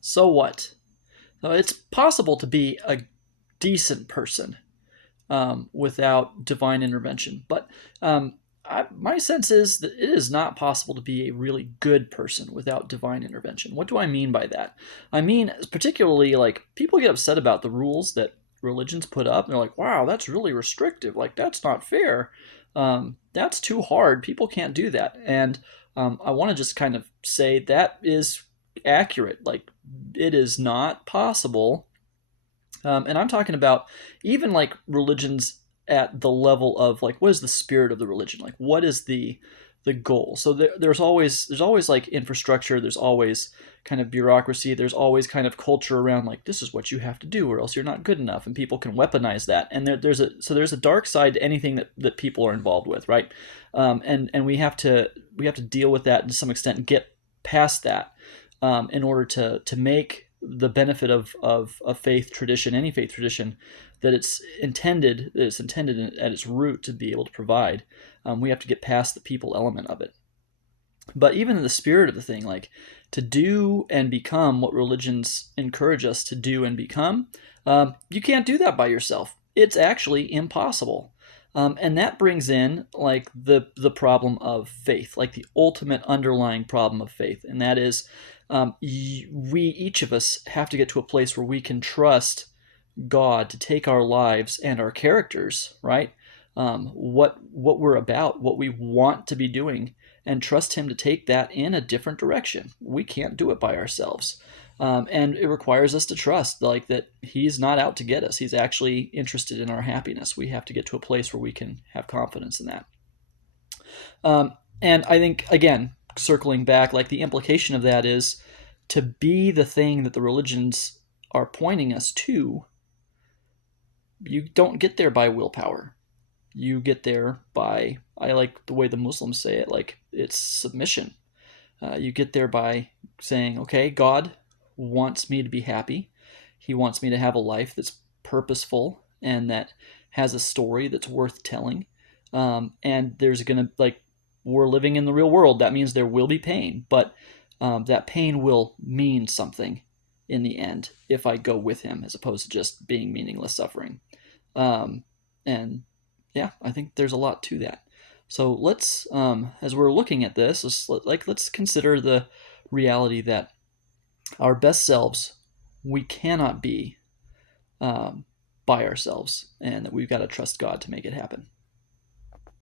So what? It's possible to be a decent person without divine intervention, but my sense is that it is not possible to be a really good person without divine intervention. What do I mean by that? I mean, particularly, like, people get upset about the rules that religions put up, and they're like, wow, that's really restrictive. Like, that's not fair. That's too hard. People can't do that. And I want to just kind of say that is accurate. Like, it is not possible. And I'm talking about even like religions at the level of like, what is the spirit of the religion? Like, what is the goal? So there's always like infrastructure. There's always kind of bureaucracy. There's always kind of culture around like, this is what you have to do or else you're not good enough, and people can weaponize that. And there's a dark side to anything that people are involved with, right? And we have to deal with that to some extent and get past that, in order to make the benefit of a faith tradition, any faith tradition, that it's intended at its root to be able to provide. We have to get past the people element of it. But even in the spirit of the thing, like, to do and become what religions encourage us to do and become, you can't do that by yourself. It's actually impossible. And that brings in like the problem of faith, like the ultimate underlying problem of faith, and that is, we each of us have to get to a place where we can trust God to take our lives and our characters, right? What we're about, what we want to be doing, and trust Him to take that in a different direction. We can't do it by ourselves. And it requires us to trust, like, that He's not out to get us. He's actually interested in our happiness. We have to get to a place where we can have confidence in that. And I think, again, circling back, like, the implication of that is to be the thing that the religions are pointing us to. You don't get there by willpower. You get there by, I like the way the Muslims say it, like, it's submission. You get there by saying, okay, God wants me to be happy. He wants me to have a life that's purposeful and that has a story that's worth telling. And there's going to, like, we're living in the real world. That means there will be pain, but that pain will mean something in the end if I go with Him, as opposed to just being meaningless suffering. And yeah, I think there's a lot to that. So let's, as we're looking at this, let's consider the reality that our best selves we cannot be, by ourselves, and that we've got to trust God to make it happen.